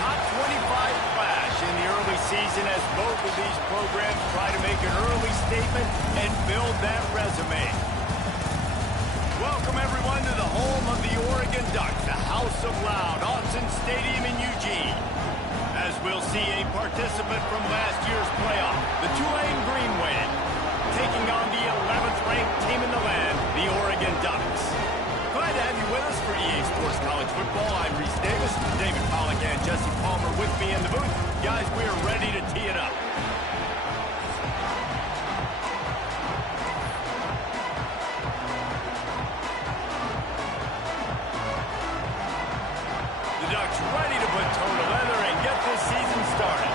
top 25 flash in the early season as both of these programs try to make an early statement and build that resume. Welcome, everyone, to the home of the Oregon Ducks, the House of Loud, Autzen Stadium in Eugene. As we'll see a participant from last year's playoff, the Tulane Green Wave, taking on the 11th ranked team in the land, the Oregon Ducks. Glad to have you with us for EA Sports College Football. I'm Reese Davis, David Pollack and Jesse Palmer with me in the booth. Guys, we are ready to tee it up. The Ducks ready to put toe to leather and get this season started.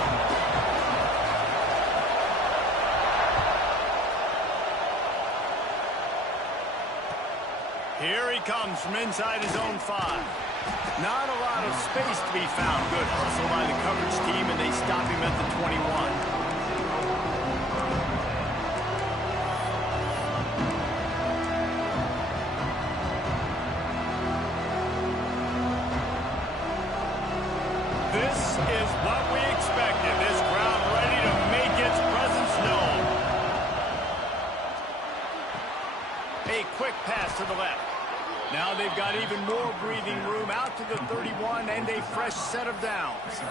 Here he comes from inside his own 5. Not a lot of space to be found. Good hustle by the coverage team, and they stop him at the 21. This is what we expected. This crowd ready to make its presence known. A quick pass to the left. Now they've got even more breathing room out to the 31 and a fresh set of downs.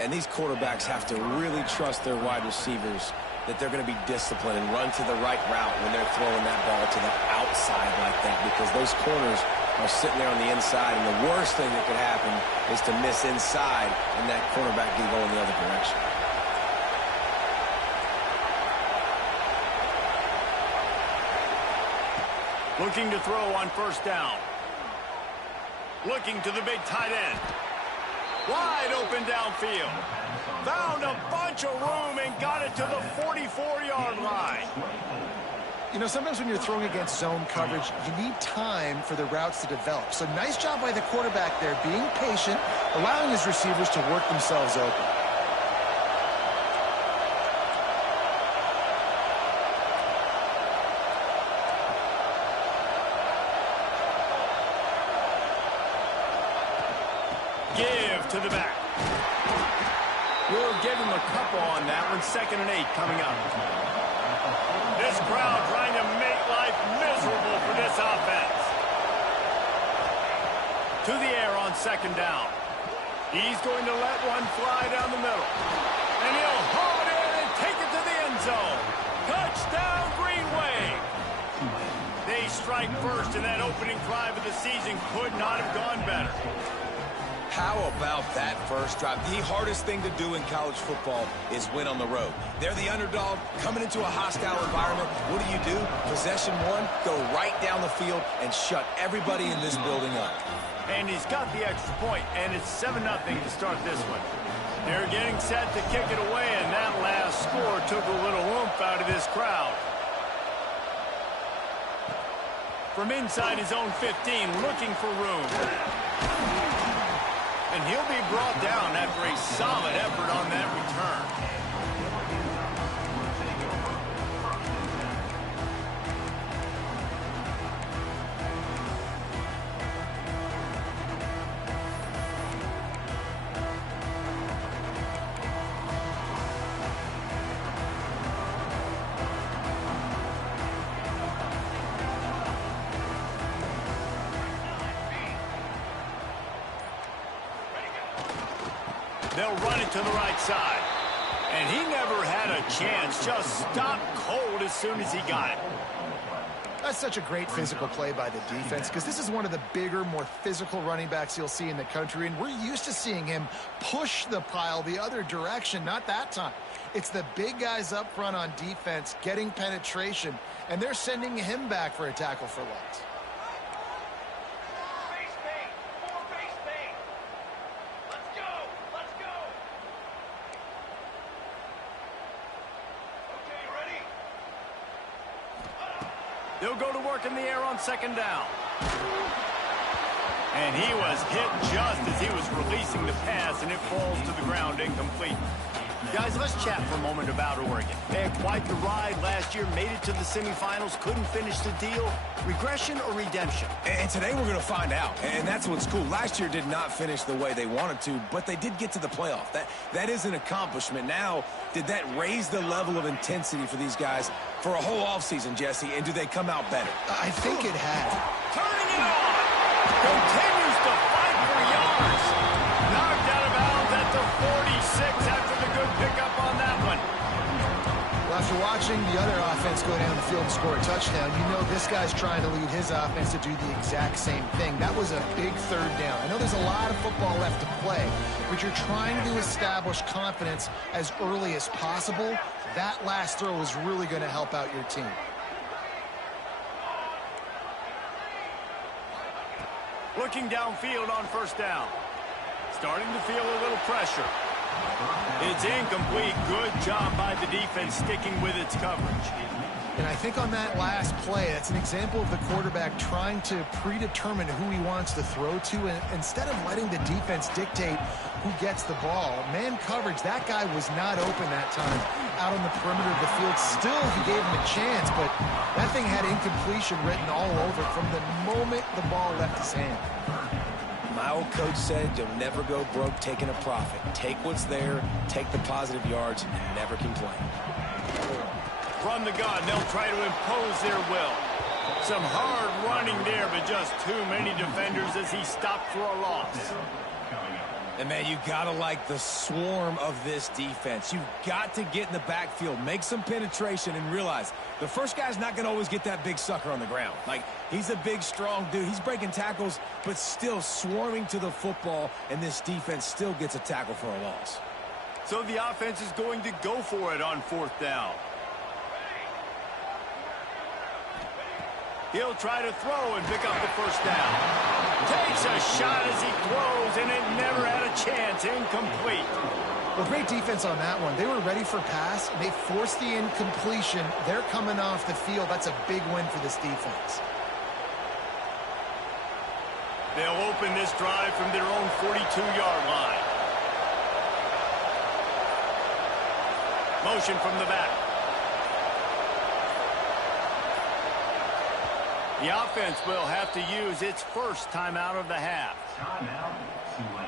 And these quarterbacks have to really trust their wide receivers that they're going to be disciplined and run to the right route when they're throwing that ball to the outside like that, because those corners are sitting there on the inside, and the worst thing that could happen is to miss inside and that cornerback can go in the other direction. Looking to throw on first down. Looking to the big tight end. Wide open downfield. Found a bunch of room and got it to the 44-yard line. You know, sometimes when you're throwing against zone coverage, you need time for the routes to develop. So nice job by the quarterback there, being patient, allowing his receivers to work themselves open. Give to the back. We'll give him a couple on that one. 2nd and 8 coming up. This crowd trying to make life miserable for this offense. To the air on 2nd down. He's going to let one fly down the middle. And he'll haul it in and take it to the end zone. Touchdown, Green Wave. They strike first, and that opening drive of the season could not have gone better. How about that first drive? The hardest thing to do in college football is win on the road. They're the underdog coming into a hostile environment. What do? Possession 1, go right down the field and shut everybody in this building up. And he's got the extra point, and it's 7-0 to start this one. They're getting set to kick it away, and that last score took a little oomph out of this crowd. From inside his own 15, looking for room. And he'll be brought down after a solid effort on that return. They'll run it to the right side. And he never had a chance. Just stopped cold as soon as he got it. That's such a great physical play by the defense, because this is one of the bigger, more physical running backs you'll see in the country, and we're used to seeing him push the pile the other direction. Not that time. It's the big guys up front on defense getting penetration, and they're sending him back for a tackle for loss. They'll go to work in the air on 2nd down. And he was hit just as he was releasing the pass, and it falls to the ground incomplete. Guys, let's chat for a moment about Oregon. They had quite the ride last year, made it to the semifinals, couldn't finish the deal. Regression or redemption? And today we're going to find out, and that's what's cool. Last year did not finish the way they wanted to, but they did get to the playoff. That is an accomplishment. Now, did that raise the level of intensity for these guys for a whole offseason, Jesse, and do they come out better? I think it had. Turning it on! Continues to fight for yards. Knocked out of bounds at the 46 after the good pickup on that one. Well, after watching the other offense go down the field and score a touchdown, you know this guy's trying to lead his offense to do the exact same thing. That was a big third down. I know there's a lot of football left to play, but you're trying to establish confidence as early as possible. That last throw is really going to help out your team. Looking downfield on first down. Starting to feel a little pressure. It's incomplete. Good job by the defense sticking with its coverage. And I think on that last play, that's an example of the quarterback trying to predetermine who he wants to throw to, and instead of letting the defense dictate who gets the ball. Man coverage, that guy was not open that time out on the perimeter of the field. Still, he gave him a chance, but that thing had incompletion written all over it from the moment the ball left his hand. My old coach said you'll never go broke taking a profit. Take what's there, take the positive yards, and never complain. From the gun, they'll try to impose their will. Some hard running there, but just too many defenders as he stopped for a loss. And, man, you got to like the swarm of this defense. You've got to get in the backfield, make some penetration, and realize the first guy's not going to always get that big sucker on the ground. Like, he's a big, strong dude. He's breaking tackles, but still swarming to the football, and this defense still gets a tackle for a loss. So the offense is going to go for it on fourth down. He'll try to throw and pick up the first down. Takes a shot as he throws, and it never had a chance. Incomplete. Well, great defense on that one. They were ready for pass. They forced the incompletion. They're coming off the field. That's a big win for this defense. They'll open this drive from their own 42-yard line. Motion from the back. The offense will have to use its first timeout of the half. Timeout, Tulane.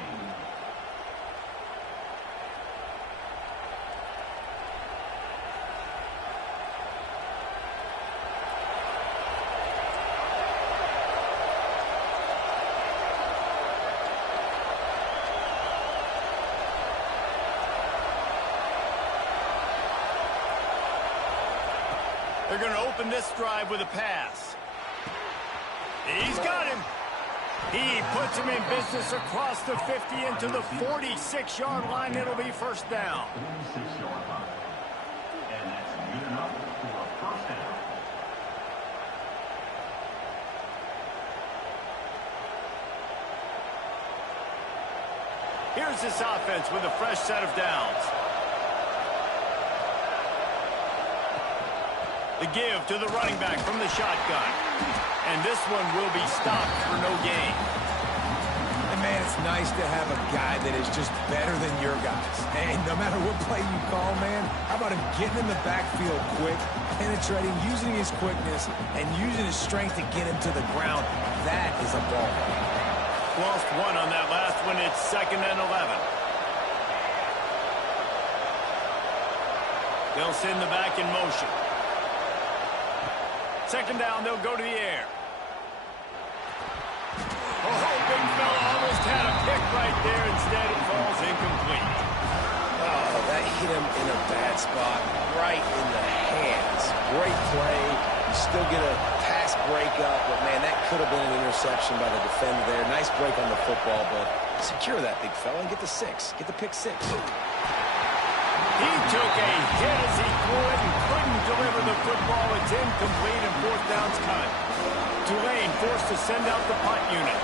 They're going to open this drive with a pass. He's got him. He puts him in business across the 50 into the 46-yard line. It'll be first down. And that's good enough for a first down. Here's this offense with a fresh set of downs. The give to the running back from the shotgun. And this one will be stopped for no gain. And, man, it's nice to have a guy that is just better than your guys. And no matter what play you call, man, how about him getting in the backfield quick, penetrating, using his quickness, and using his strength to get him to the ground. That is a ball. Lost one on that last one. It's 2nd and 11. They'll send the back in motion. Second down, they'll go to the air. Oh, big fella almost had a pick right there. Instead, it falls incomplete. Oh, that hit him in a bad spot, right in the hands. Great play. You still get a pass breakup, but, man, that could have been an interception by the defender there. Nice break on the football, but secure that big fella and get the 6. Get the pick 6. He took a hit as he threw it and couldn't deliver the football. It's incomplete and fourth down's coming. Tulane forced to send out the punt unit.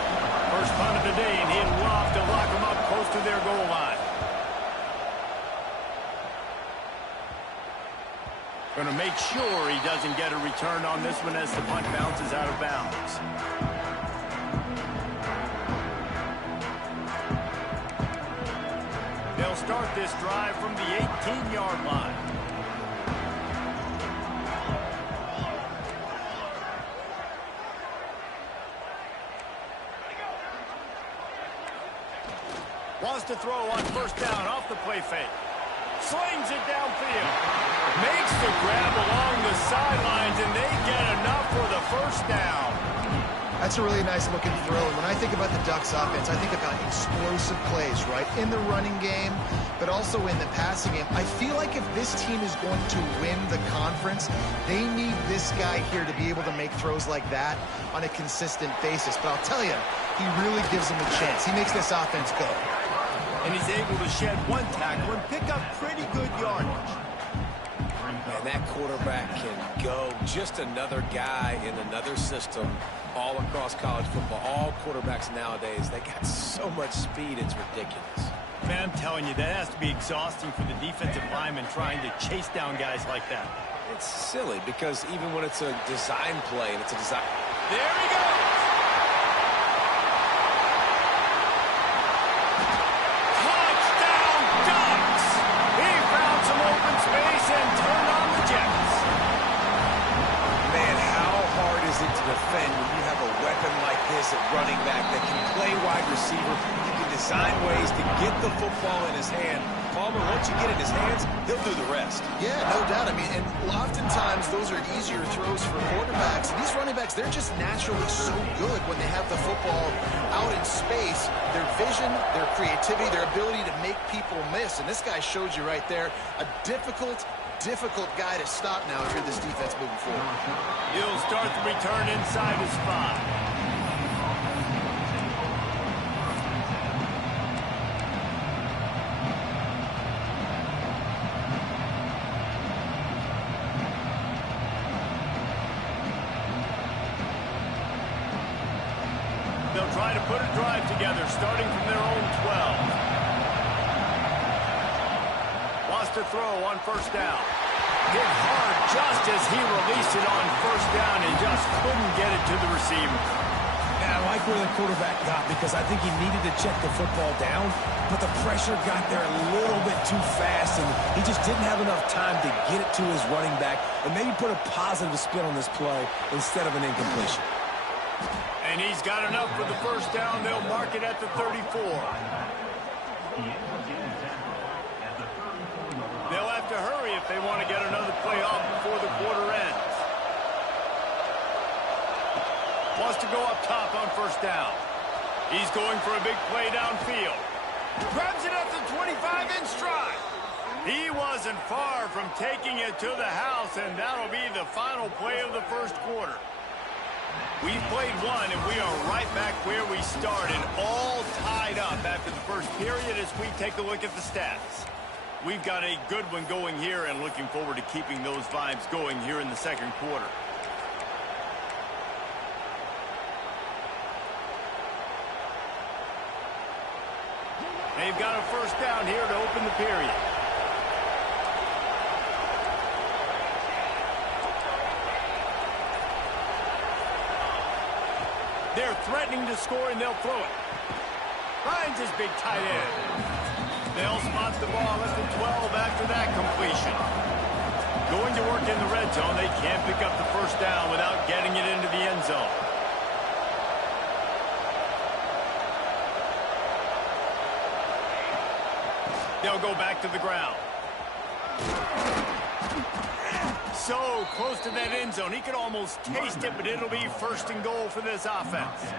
First punt of the day, and he'd love to lock them up close to their goal line. Going to make sure he doesn't get a return on this one as the punt bounces out of bounds. They'll start this drive from the 18-yard line. Wants to throw on first down off the play fake. Slings it downfield. Makes the grab along the sidelines, and they get enough for the first down. That's a really nice looking throw. And when I think about the Ducks offense, I think about explosive plays, right? In the running game, but also in the passing game. I feel like if this team is going to win the conference, they need this guy here to be able to make throws like that on a consistent basis. But I'll tell you, he really gives them a chance. He makes this offense go. And he's able to shed one tackle and pick up pretty good yardage. And that quarterback can go. Just another guy in another system all across college football. All quarterbacks nowadays, they got so much speed, it's ridiculous. Man, I'm telling you, that has to be exhausting for the defensive lineman trying to chase down guys like that. It's silly because even when it's a design play and it's a design... There he goes! Touchdown, Ducks! He found some open space and turned on the Jets. Man, how hard is it to defend when you have a weapon like this at running back that can play wide receiver? You can design ways to get the football in his hand. Palmer, once you get it in his hands, he'll do the rest. Yeah, no doubt. I mean, and oftentimes those are easier throws for quarterbacks. These running backs, they're just naturally so good when they have the football out in space. Their vision, their creativity, their ability to make people miss. And this guy showed you right there, a difficult guy to stop now if you're this defense moving forward. He'll start the return inside his 5. They'll try to put a drive together, starting from their own 12. Wants to throw on first down. Hit hard just as he released it on first down and just couldn't get it to the receiver. And I like where the quarterback got because I think he needed to check the football down, but the pressure got there a little bit too fast, and he just didn't have enough time to get it to his running back and maybe put a positive spin on this play instead of an incompletion. And he's got enough for the first down. They'll mark it at the 34. They'll have to hurry if they want to get another play off before the quarter ends. Wants to go up top on first down. He's going for a big play downfield. Grabs it at the 25 in stride. He wasn't far from taking it to the house, and that'll be the final play of the first quarter. We've played one, and we are right back where we started, all tied up after the first period as we take a look at the stats. We've got a good one going here and looking forward to keeping those vibes going here in the second quarter. They've got a first down here to open the period. They're threatening to score, and they'll throw it. Finds his big tight end. They'll spot the ball at the 12 after that completion. Going to work in the red zone. They can't pick up the first down without getting it into the end zone. They'll go back to the ground. So close to that end zone. He could almost taste it, but it'll be first and goal for this offense.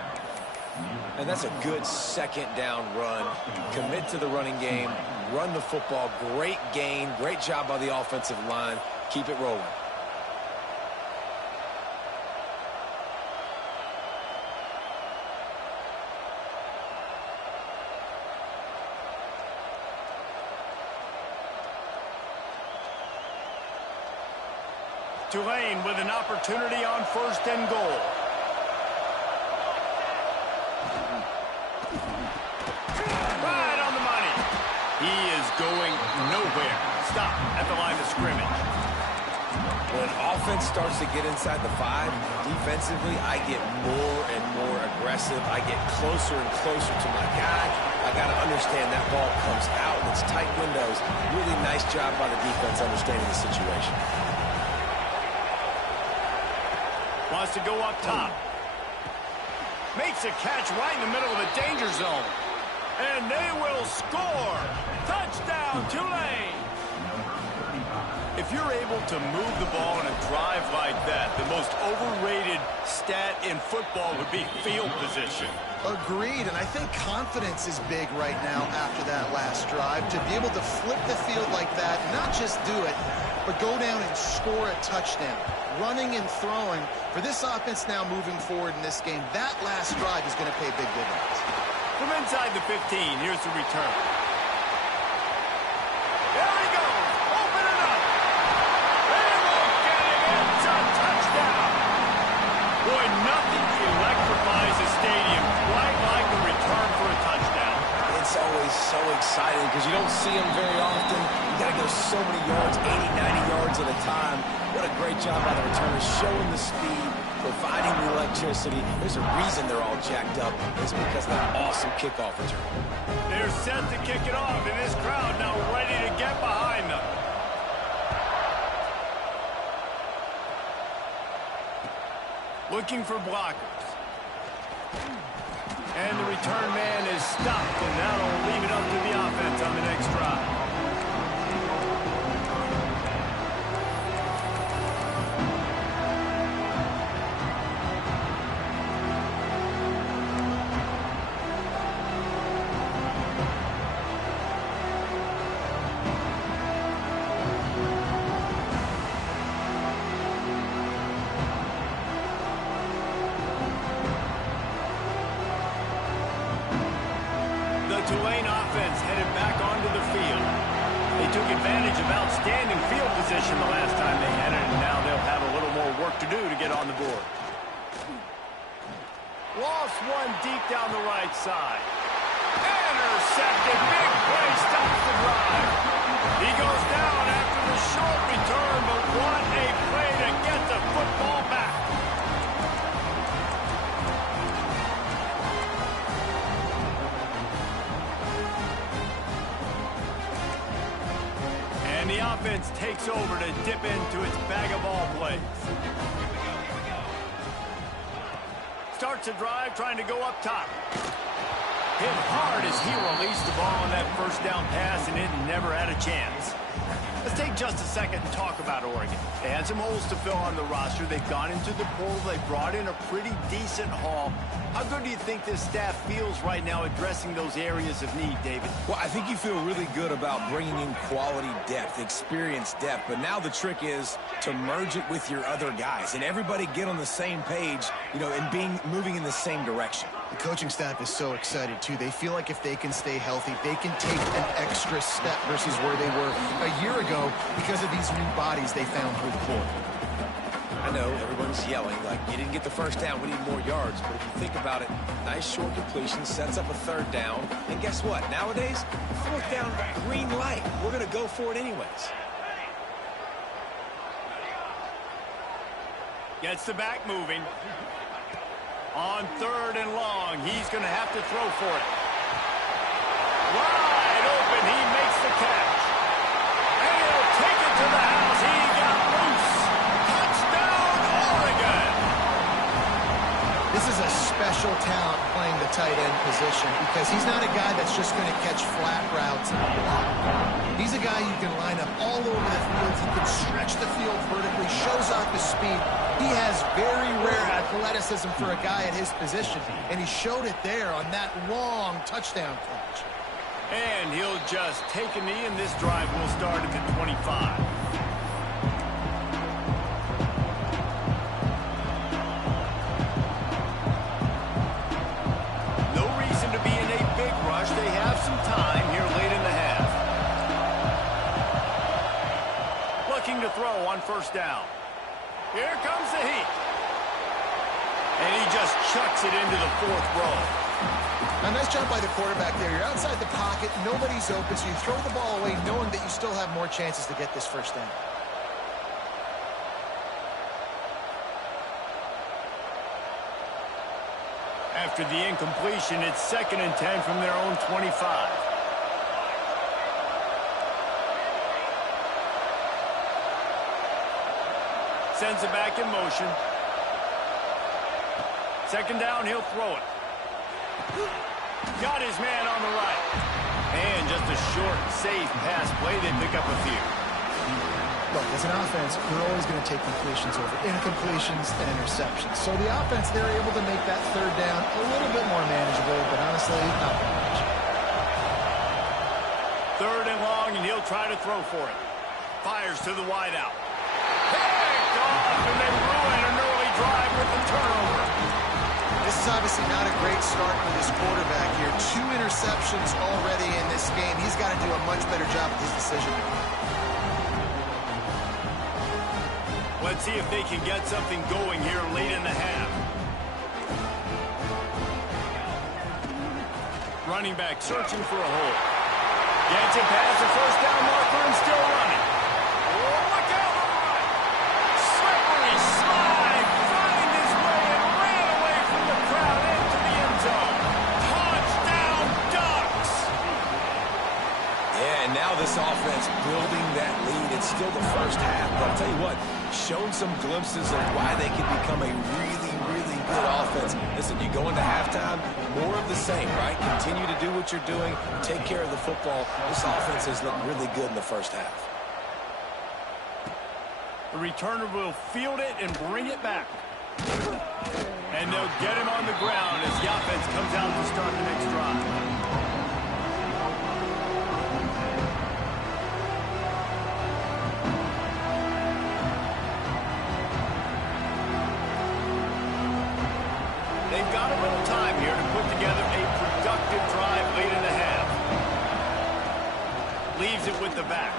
And that's a good second down run. Commit to the running game. Run the football. Great gain. Great job by the offensive line. Keep it rolling. Tulane with an opportunity on first and goal. Right on the money. He is going nowhere. Stop at the line of scrimmage. When offense starts to get inside the 5, defensively, I get more and more aggressive. I get closer and closer to my guy, I got to understand that ball comes out in its tight windows. Really nice job by the defense understanding the situation. Wants to go up top. Makes a catch right in the middle of the danger zone. And they will score. Touchdown, Tulane. If you're able to move the ball in a drive like that, the most overrated stat in football would be field position. Agreed, and I think confidence is big right now after that last drive. To be able to flip the field like that, not just do it, but go down and score a touchdown. Running and throwing, for this offense now moving forward in this game, that last drive is going to pay big dividends. From inside the 15, here's the return. There he goes, open it up. They won't get it, it's a touchdown. Boy, nothing electrifies a stadium quite like the return for a touchdown. It's always so exciting because you don't see them very often. You got to go so many yards, 80, 90 yards at a time. What a great job by the returners, showing the speed, providing the electricity. There's a reason they're all jacked up. It's because of that awesome kickoff return. They're set to kick it off, and this crowd now ready to get behind them. Looking for blockers. And the return man is stopped, and that'll leave it up to the offense on the next drive. Tulane offense headed back onto the field. They took advantage of outstanding field position the last time they had it, and now they'll have a little more work to do to get on the board. Lost one deep down the right side. Intercepted. Big play stops the drive. He goes down after the short return, but what a play to get the football back. And the offense takes over to dip into its bag of ball plays. Starts a drive trying to go up top. Hit hard as he released the ball on that first down pass, and it never had a chance. Let's take just a second and talk about Oregon. They had some holes to fill on the roster. They've gone into the portal. They brought in a pretty decent haul. How good do you think this staff feels right now addressing those areas of need, David? Well, I think you feel really good about bringing in quality depth, experience depth, but now the trick is to merge it with your other guys and everybody get on the same page, you know, and moving in the same direction. The coaching staff is so excited, too. They feel like if they can stay healthy, they can take an extra step versus where they were a year ago because of these new bodies they found through the portal. I know everyone's yelling like, you didn't get the first down, we need more yards. But if you think about it, nice short completion sets up a third down. And guess what? Nowadays, fourth down, green light. We're going to go for it anyways. Gets the back moving. On third and long, he's going to have to throw for it. Wide open, he makes the catch. And he'll take it to the house. He got loose. Touchdown, Oregon. This is a special talent playing the tight end position because he's not a guy that's just going to catch flat routes and block. He's a guy you can line up all over the field. He can stretch the field vertically, shows off his speed. He has very rare athleticism for a guy at his position, and he showed it there on that long touchdown catch. And he'll just take a knee, and this drive will start at the 25. No reason to be in a big rush. They have some time here late in the half. Looking to throw on first down. Here comes the heat. And he just chucks it into the fourth row. A nice job by the quarterback there. You're outside the pocket. Nobody's open, so you throw the ball away knowing that you still have more chances to get this first down. After the incompletion, it's 2nd and 10 from their own 25. Sends it back in motion. 2nd down, he'll throw it. Got his man on the right. And just a short, safe pass play. They pick up a few. Look, as an offense, you're always going to take completions over incompletions and interceptions. So the offense, they're able to make that 3rd down a little bit more manageable, but honestly, not that much. 3rd and long, and he'll try to throw for it. Fires to the wideout. Picked off, and they ruin an early drive with the turnover. This is obviously not a great start for this quarterback here. 2 interceptions already in this game. He's got to do a much better job with his decision. Let's see if they can get something going here late in the half. Running back searching for a hole. Gets it past the 1st down marker and still running. Oh, look out on the right. Slippery slide. Find his way and ran away from the crowd into the end zone. Touchdown, Ducks. Yeah, and now this offense building that lead. It's still the first half, but I'll tell you what, shown some glimpses of why they can become a really, really good offense. Listen, you go into halftime, more of the same, right? Continue to do what you're doing, take care of the football. This offense has looked really good in the first half. The returner will field it and bring it back. And they'll get him on the ground as the offense comes out to start the next drive. They've got a little time here to put together a productive drive late in the half. Leaves it with the back.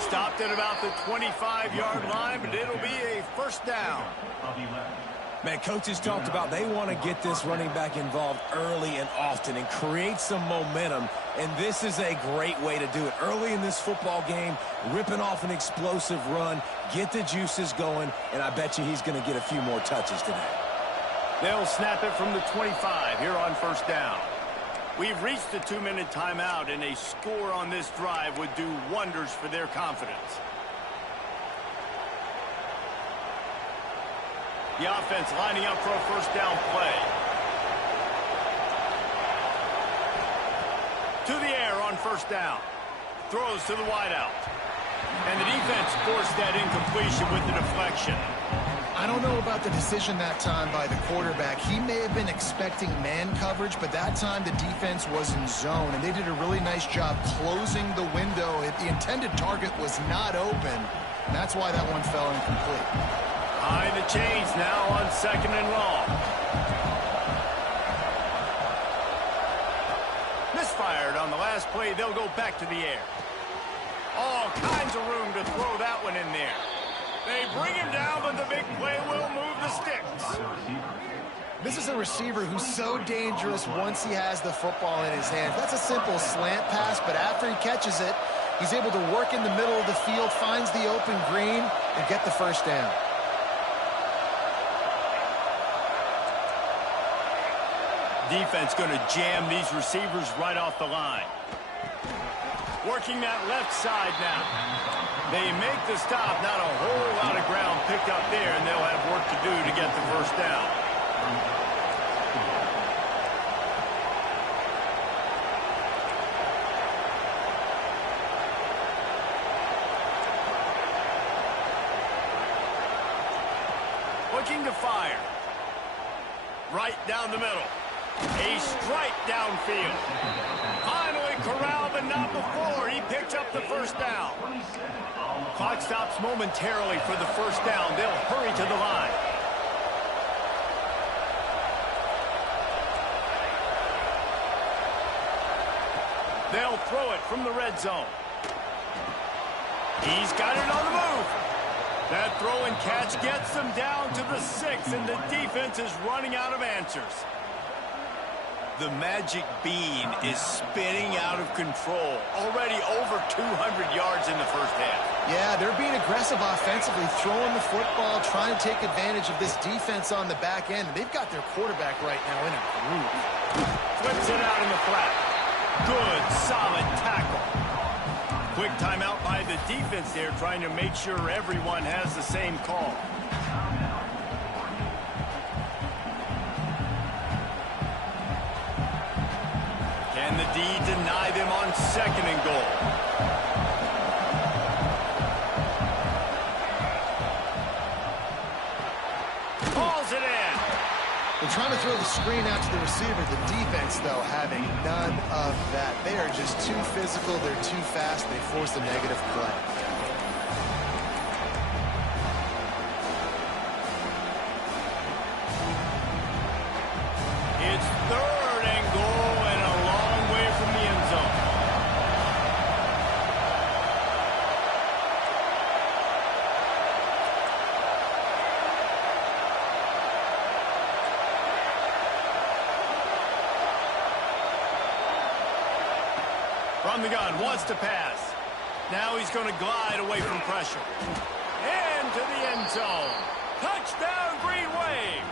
Stopped at about the 25-yard line, but it'll be a 1st down. Man, coaches talked about they want to get this running back involved early and often and create some momentum, and this is a great way to do it. Early in this football game, ripping off an explosive run, get the juices going, and I bet you he's going to get a few more touches today. They'll snap it from the 25 here on 1st down. We've reached the 2-minute timeout, and a score on this drive would do wonders for their confidence. The offense lining up for a 1st down play. To the air on 1st down. Throws to the wideout. And the defense forced that incompletion with the deflection. I don't know about the decision that time by the quarterback. He may have been expecting man coverage, but that time the defense was in zone, and they did a really nice job closing the window. The intended target was not open. That's why that one fell incomplete. Behind the chains now on 2nd and long. Misfired on the last play. They'll go back to the air. All kinds of room to throw that one in there. They bring him down, but the big play will move the sticks. This is a receiver who's so dangerous once he has the football in his hands. That's a simple slant pass, but after he catches it, he's able to work in the middle of the field, finds the open green, and get the 1st down. Defense going to jam these receivers right off the line. Working that left side now. They make the stop. Not a whole lot of ground picked up there, and they'll have work to do to get the 1st down. Looking to fire. Right down the middle. A strike downfield. Finally corralled, but not before. He picks up the 1st down. Clock stops momentarily for the 1st down. They'll hurry to the line. They'll throw it from the red zone. He's got it on the move. That throw and catch gets them down to the 6, and the defense is running out of answers. The magic bean is spinning out of control. Already over 200 yards in the first half. Yeah, they're being aggressive offensively, throwing the football, trying to take advantage of this defense on the back end. They've got their quarterback right now in a groove. Flips it out in the flat. Good, solid tackle. Quick timeout by the defense there, trying to make sure everyone has the same call. Can the D deny them on 2nd and goal? Calls it in. They're trying to throw the screen out to the receiver. The defense, though, having none of that. They are just too physical. They're too fast. They force a negative play. It's 3rd and goal and a long way from the end zone. From the gun, wants to pass. Now he's going to glide away from pressure. Into the end zone. Touchdown, Green Wave.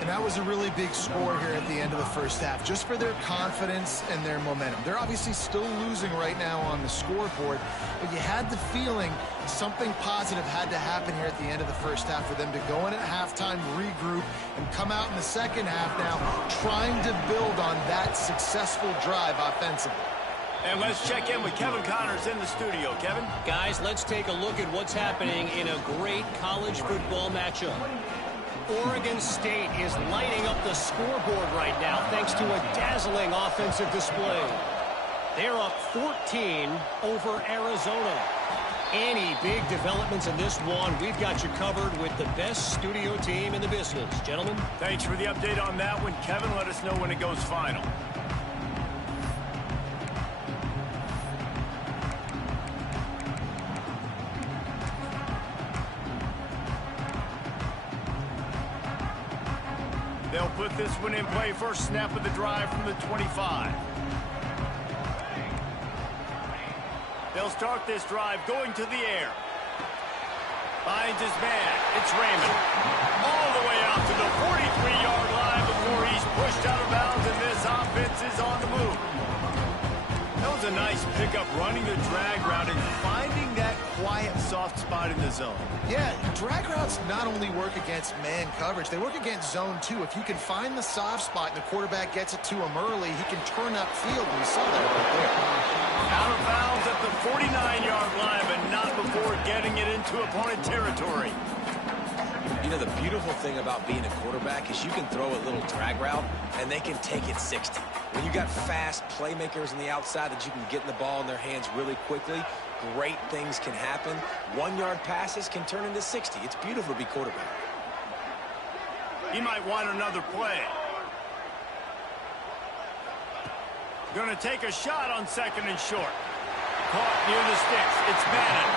And that was a really big score here at the end of the first half, just for their confidence and their momentum. They're obviously still losing right now on the scoreboard, but you had the feeling something positive had to happen here at the end of the first half for them to go in at halftime, regroup, and come out in the second half now trying to build on that successful drive offensively. And let's check in with Kevin Connors in the studio. Kevin? Guys, let's take a look at what's happening in a great college football matchup. Oregon State is lighting up the scoreboard right now thanks to a dazzling offensive display. They're up 14 over Arizona. Any big developments in this one, we've got you covered with the best studio team in the business. Gentlemen? Thanks for the update on that one. Kevin, let us know when it goes final. They'll put this one in play. First snap of the drive from the 25. They'll start this drive going to the air. Finds his man. It's Raymond. All the way out to the 43-yard line before he's pushed out of bounds, and this offense is on the move. That was a nice pickup, running the drag route and finding that quiet, soft spot in the zone. Yeah, drag routes not only work against man coverage, they work against zone too. If you can find the soft spot and the quarterback gets it to him early, he can turn upfield. We saw that right there. Out of bounds at the 49-yard line, but not before getting it into opponent territory. You know, the beautiful thing about being a quarterback is you can throw a little drag route, and they can take it 60. When you got fast playmakers on the outside that you can get the ball in their hands really quickly, great things can happen. 1-yard passes can turn into 60. It's beautiful to be quarterback. He might want another play. Going to take a shot on 2nd and short. Caught near the sticks. It's Bannon.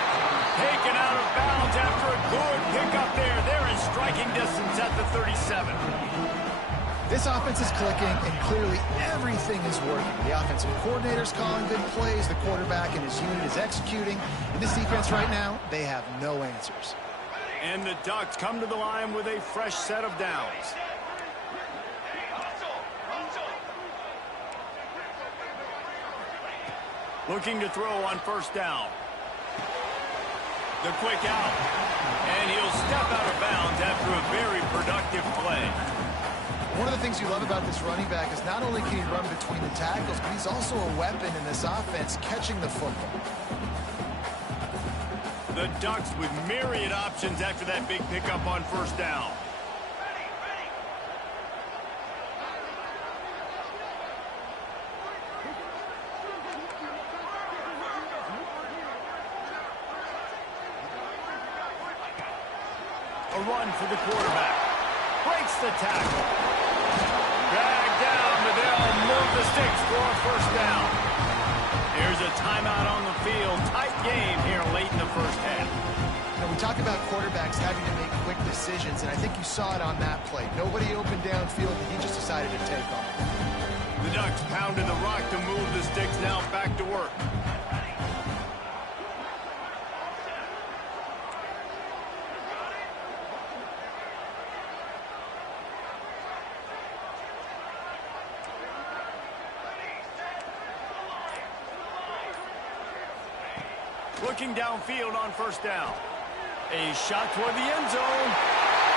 Taken out of bounds after a good pickup there. They're in striking distance at the 37. This offense is clicking, and clearly everything is working. The offensive coordinator's calling good plays. The quarterback and his unit is executing. And this defense right now, they have no answers. And the Ducks come to the line with a fresh set of downs. Looking to throw on first down. The quick out. And he'll step out of bounds after a very productive play. One of the things you love about this running back is not only can he run between the tackles, but he's also a weapon in this offense, catching the football. The Ducks with myriad options after that big pickup on first down. A run for the quarterback. Breaks the tackle. Dragged down, but they'll move the sticks for a first down. Here's a timeout on the field. Tight game here late in the first half. We talk about quarterbacks having to make quick decisions, and I think you saw it on that play. Nobody opened downfield, and he just decided to take off. The Ducks pounded the rock to move the sticks, now back to work. Looking downfield on first down. A shot toward the end zone.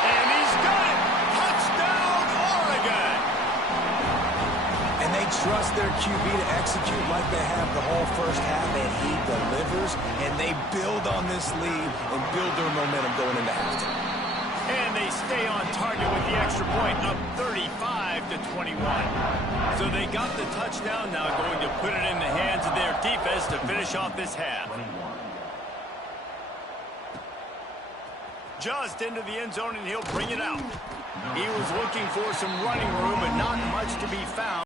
And he's got it! Touchdown, Oregon! And they trust their QB to execute like they have the whole first half, and he delivers, and they build on this lead and build their momentum going into halftime. And they stay on target with the extra point, up 35-21. So they got the touchdown, now going to put it in the hands of their defense to finish off this half. Just into the end zone, and he'll bring it out. He was looking for some running room, but not much to be found.